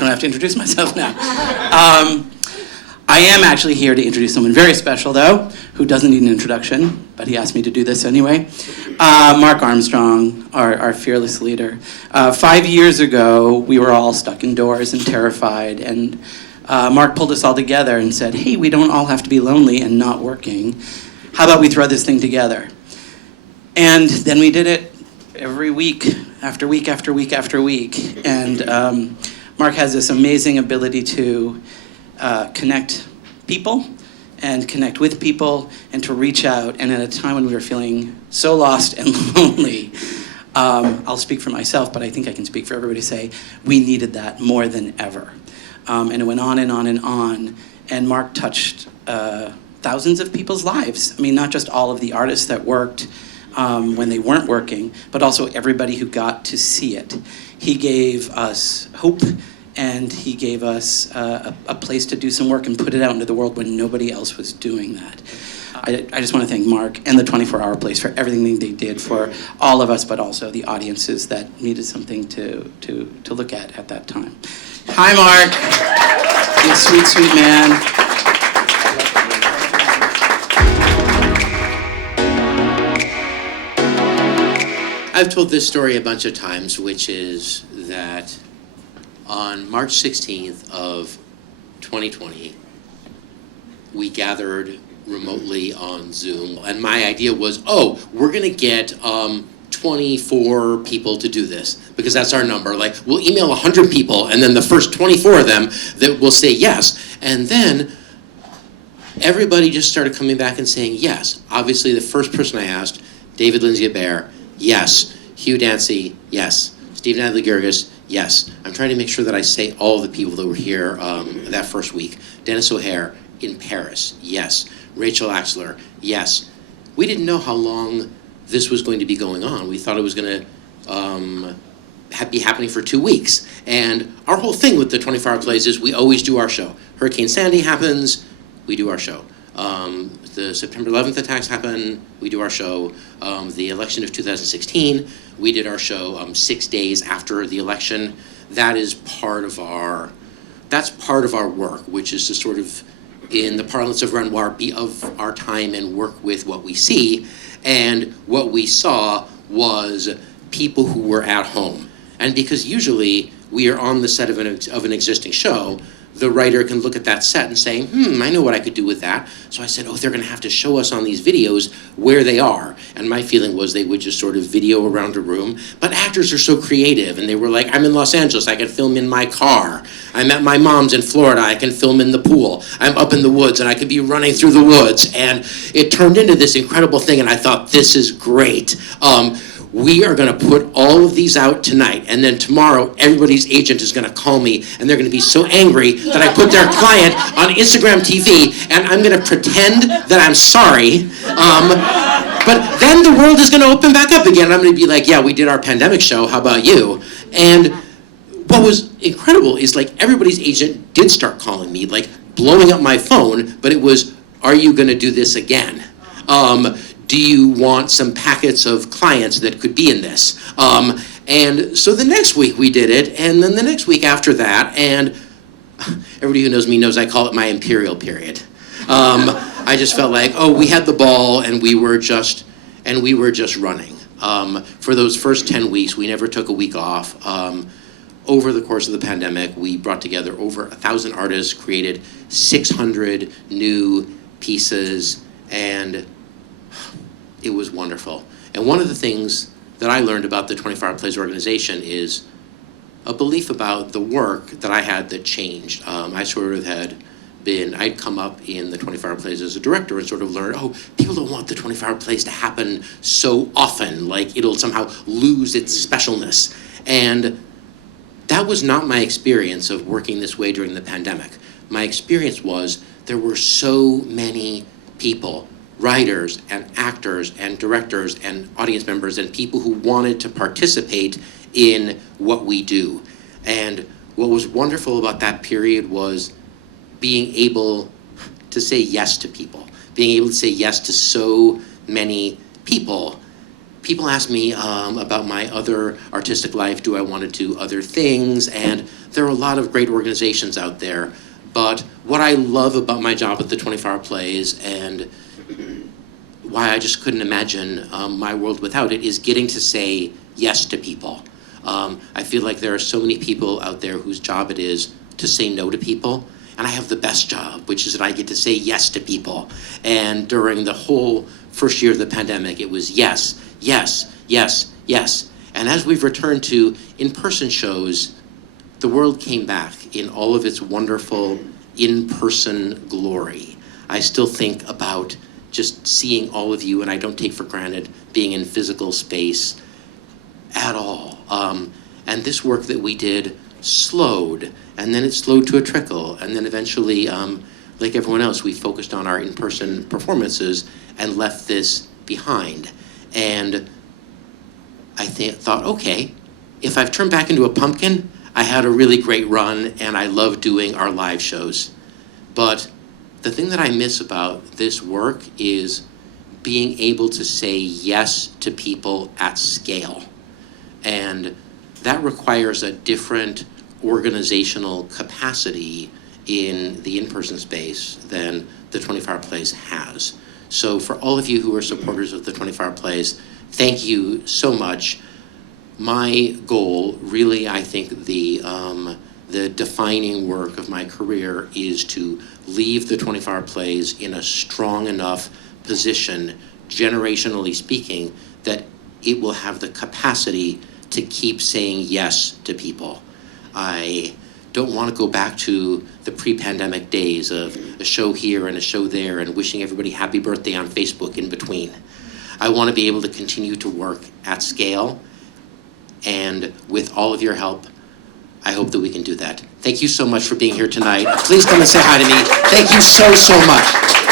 don't have to introduce myself now. I am actually here to introduce someone very special, though, who doesn't need an introduction, but he asked me to do this anyway. Mark Armstrong, our fearless leader. 5 years ago, we were all stuck indoors and terrified, and Mark pulled us all together and said, hey, we don't all have to be lonely and not working. How about we throw this thing together? And then we did it every week, after week, after week, after week. And Mark has this amazing ability to connect people and connect with people and to reach out. And at a time when we were feeling so lost and lonely, I'll speak for myself, but I think I can speak for everybody to say, we needed that more than ever. And it went on and on and on. And Mark touched thousands of people's lives. I mean, not just all of the artists that worked when they weren't working, but also everybody who got to see it. He gave us hope, and he gave us a place to do some work and put it out into the world when nobody else was doing that. I just want to thank Mark and the 24-Hour Place for everything they did for all of us, but also the audiences that needed something to look at that time. Hi, Mark. You sweet, sweet man. I've told this story a bunch of times, which is that on March 16th of 2020, we gathered remotely on Zoom, and my idea was, we're gonna get 24 people to do this, because that's our number. Like, we'll email 100 people, and then the first 24 of them that will say yes. And then everybody just started coming back and saying yes. Obviously, the first person I asked, David LINDSAY-ABAIRE, yes. Hugh Dancy, yes. Stephen Adler-Gerges, yes. I'm trying to make sure that I say all the people that were here that first week. Dennis O'Hare in Paris, yes. Rachel Axler, yes. We didn't know how long this was going to be going on. We thought it was going to be happening for 2 weeks. And our whole thing with the 24-Hour Plays is we always do our show. Hurricane Sandy happens, we do our show. The September 11th attacks happen, we do our show. The election of 2016, we did our show 6 days after the election. That is part of our work, which is to sort of, in the parlance of Renoir, be of our time and work with what we see. And what we saw was people who were at home. And because usually we are on the set of an existing show, the writer can look at that set and say, I know what I could do with that. So I said, they're gonna have to show us on these videos where they are. And my feeling was they would just sort of video around a room. But actors are so creative, and they were like, I'm in Los Angeles, I can film in my car. I'm at my mom's in Florida, I can film in the pool. I'm up in the woods, and I could be running through the woods. And it turned into this incredible thing, and I thought, this is great. We are gonna put all of these out tonight, and then tomorrow everybody's agent is gonna call me, and they're gonna be so angry that I put their client on Instagram TV, and I'm gonna pretend that I'm sorry. But then the world is gonna open back up again, and I'm gonna be like, yeah, we did our pandemic show, how about you? And what was incredible is, like, everybody's agent did start calling me, like, blowing up my phone, but it was, are you gonna do this again? Do you want some packets of clients that could be in this? And so the next week we did it, and then the next week after that, and everybody who knows me knows I call it my imperial period. I just felt like, we had the ball, and we were just running. For those first 10 weeks, we never took a week off. Over the course of the pandemic, we brought together over 1,000 artists, created 600 new pieces, and it was wonderful. And one of the things that I learned about the 24-Hour Plays organization is a belief about the work that I had that changed. I sort of I'd come up in the 24-Hour Plays as a director and sort of learned, people don't want the 24-Hour Plays to happen so often, like it'll somehow lose its specialness. And that was not my experience of working this way during the pandemic. My experience was there were so many people, writers and actors and directors and audience members and people who wanted to participate in what we do. And what was wonderful about that period was being able to say yes to people, being able to say yes to so many people people ask me about my other artistic life. Do I want to do other things? And there are a lot of great organizations out there. But what I love about my job at the 24 Hour Plays, and why I just couldn't imagine my world without it, is getting to say yes to people. I feel like there are so many people out there whose job it is to say no to people. And I have the best job, which is that I get to say yes to people. And during the whole first year of the pandemic, it was yes, yes, yes, yes. And as we've returned to in-person shows, the world came back in all of its wonderful in-person glory. I still think about just seeing all of you, and I don't take for granted being in physical space at all. And this work that we did slowed, and then it slowed to a trickle, and then eventually, like everyone else, we focused on our in-person performances and left this behind. And I thought, okay, if I've turned back into a pumpkin, I had a really great run, and I love doing our live shows. But the thing that I miss about this work is being able to say yes to people at scale. And that requires a different organizational capacity in the in-person space than the 24 Hour Plays has. So for all of you who are supporters of the 24 Hour Plays, thank you so much. My goal, really, I think the defining work of my career is to leave the 24 Hour Plays in a strong enough position, generationally speaking, that it will have the capacity to keep saying yes to people. I don't want to go back to the pre-pandemic days of a show here and a show there and wishing everybody happy birthday on Facebook in between. I want to be able to continue to work at scale, and with all of your help, I hope that we can do that. Thank you so much for being here tonight. Please come and say hi to me. Thank you so, so much.